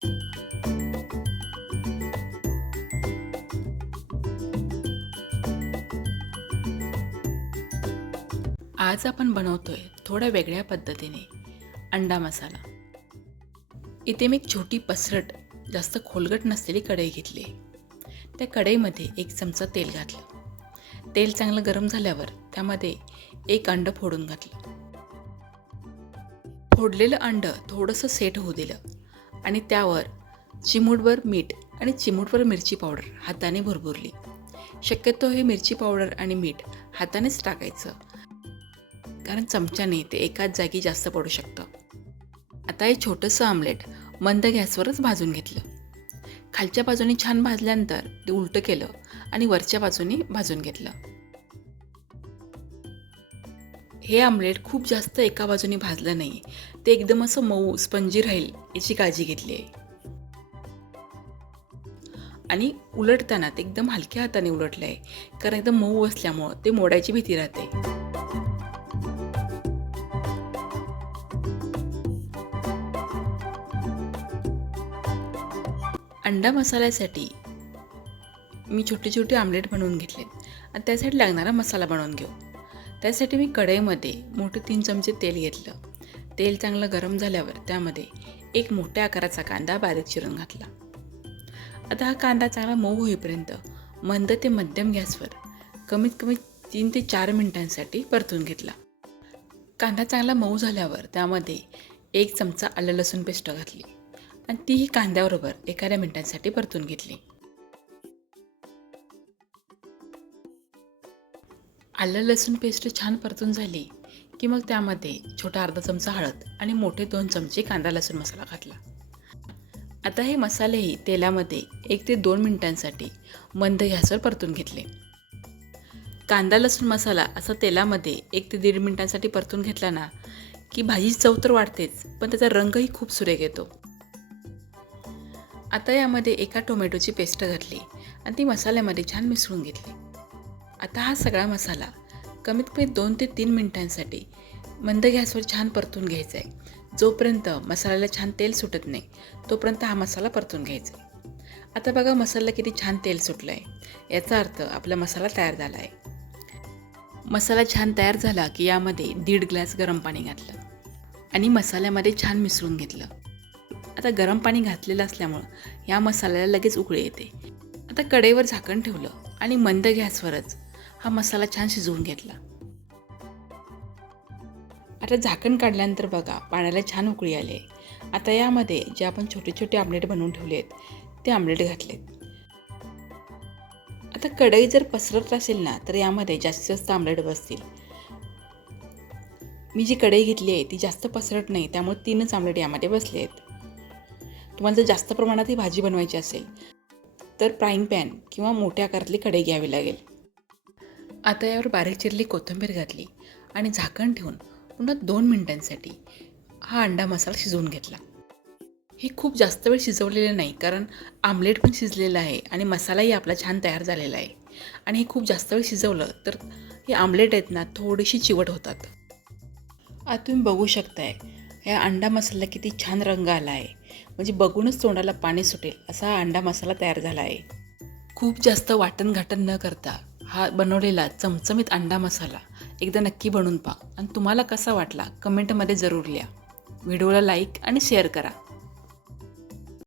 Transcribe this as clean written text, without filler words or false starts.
आज आपण बनवतोय थोड्या वेगळ्या पद्धतीने अंडा मसाला। इथे मी एक छोटी पसरट जास्त खोलगट नसलेली कढई घेतली। त्या कढईमध्ये 1 चमचा तेल घातलं। तेल चांगलं गरम झाल्यावर त्यामध्ये 1 अंड फोडून घातलं। फोडलेलं अंड थोडंसं सेट होऊ दिलं आणि त्यावर चिमूटभर मीठ आणि चिमूटभर मिरची पावडर हाताने भुरभुरली। शक्यतो हे मिरची पावडर आणि मीठ हातानेच टाकायचं, कारण चमच्याने ते एकाच जागी जास्त पडू शकतं। आता हे छोटंसं आमलेट मंद गॅसवरच भाजून घेतलं। खालच्या बाजूने छान भाजल्यानंतर ते उलटं केलं आणि वरच्या बाजूने भाजून घेतलं। हे आमलेट खूप जास्त एका बाजूने भाजलं नाही, ते एकदम असं मऊ स्पंजी राहील याची काळजी घेतली आहे। आणि उलटताना ते एकदम हलक्या हाताने उलटलं आहे, कारण एकदम मऊ असल्यामुळं ते मोडायची भीती राहते। अंडा मसाल्यासाठी मी छोटे छोटे आमलेट बनवून घेतले आणि त्यासाठी लागणारा मसाला बनवून घेऊ। त्यासाठी मी कढईमध्ये मोठे 3 चमचे तेल घेतलं। तेल चांगलं गरम झाल्यावर त्यामध्ये 1 मोठ्या आकाराचा कांदा बारीक चिरून घातला। आता हा कांदा चांगला मऊ होईपर्यंत मंद ते मध्यम गॅसवर कमीत कमी 3 ते 4 मिनिटांसाठी परतून घेतला। कांदा चांगला मऊ झाल्यावर त्यामध्ये 1 चमचा आलं लसूण पेस्ट घातली आणि तीही कांद्याबरोबर एखाद्या मिनिटांसाठी परतून घेतली। आलं लसूण पेस्ट छान परतून झाली की मग त्यामध्ये छोटा अर्धा चमचा हळद आणि मोठे 2 चमचे कांदा लसूण मसाला घातला। आता हे मसालेही तेलामध्ये 1 ते 2 मिनिटांसाठी मंद गॅसवर परतून घेतले। कांदा लसूण मसाला असा तेलामध्ये 1 ते 1.5 मिनिटांसाठी परतून घेतला ना की भाजीची चव तर वाढतेच, पण त्याचा रंगही खूप सुरेख येतो। आता यामध्ये 1 टोमॅटोची पेस्ट घातली आणि ती मसाल्यामध्ये छान मिसळून घेतली। आता हा सगळा मसाला कमीत कमी 2 ते 3 मिनिटांसाठी मंद गॅसवर छान परतून घ्यायचा आहे। जोपर्यंत मसाल्याला छान तेल सुटत नाही तोपर्यंत हा मसाला परतून घ्यायचा आहे। आता बघा मसाला किती छान तेल सुटलं आहे, याचा अर्थ आपला मसाला तयार झाला आहे। मसाला छान तयार झाला की यामध्ये 1.5 ग्लास गरम पाणी घातलं आणि मसाल्यामध्ये छान मिसळून घेतलं। आता गरम पाणी घातलेलं असल्यामुळं या मसाल्याला लगेच उकळी येते। आता कढईवर झाकण ठेवलं आणि मंद गॅसवरच हा मसाला छान शिजवून घेतला। आता झाकण काढल्यानंतर बघा पाण्याला छान उकळी आली आहे। आता यामध्ये जे आपण छोटे छोटे आमलेट बनवून ठेवले आहेत ते आमलेट घातलेत। आता कढई जर पसरत असेल ना तर यामध्ये जास्तीत जास्त आमलेट बसतील। मी जी कढई घेतली आहे ती जास्त पसरट नाही, त्यामुळे 3च आमलेट यामध्ये बसले आहेत। तुम्हाला जर जास्त प्रमाणात ही भाजी बनवायची असेल तर फ्राईंग पॅन किंवा मोठ्या आकारातली कढई घ्यावी लागेल। आता यावर बारीक चिरली कोथिंबीर घातली आणि झाकण ठेवून पुन्हा 2 मिनिटांसाठी हा अंडा मसाला शिजवून घेतला। हे खूप जास्त वेळ शिजवलेलं नाही, कारण आमलेट पण शिजलेलं आहे आणि मसालाही आपला छान तयार झालेला आहे। आणि हे खूप जास्त वेळ शिजवलं तर हे आमलेट आहेत ना थोडीशी चिवट होतात। आता तुम्ही बघू शकताय या अंडा मसाला किती छान रंग आला आहे, म्हणजे बघूनच तोंडाला पाणी सुटेल असा हा अंडा मसाला तयार झाला आहे। खूप जास्त वाटण घाटण न करता हा बनवलेला चमचमीत अंडा मसाला एकदा नक्की बनवून पहा आणि तुम्हाला कसा वाटला कमेंटमध्ये जरूर लिहा। व्हिडिओला लाईक आणि शेअर करा।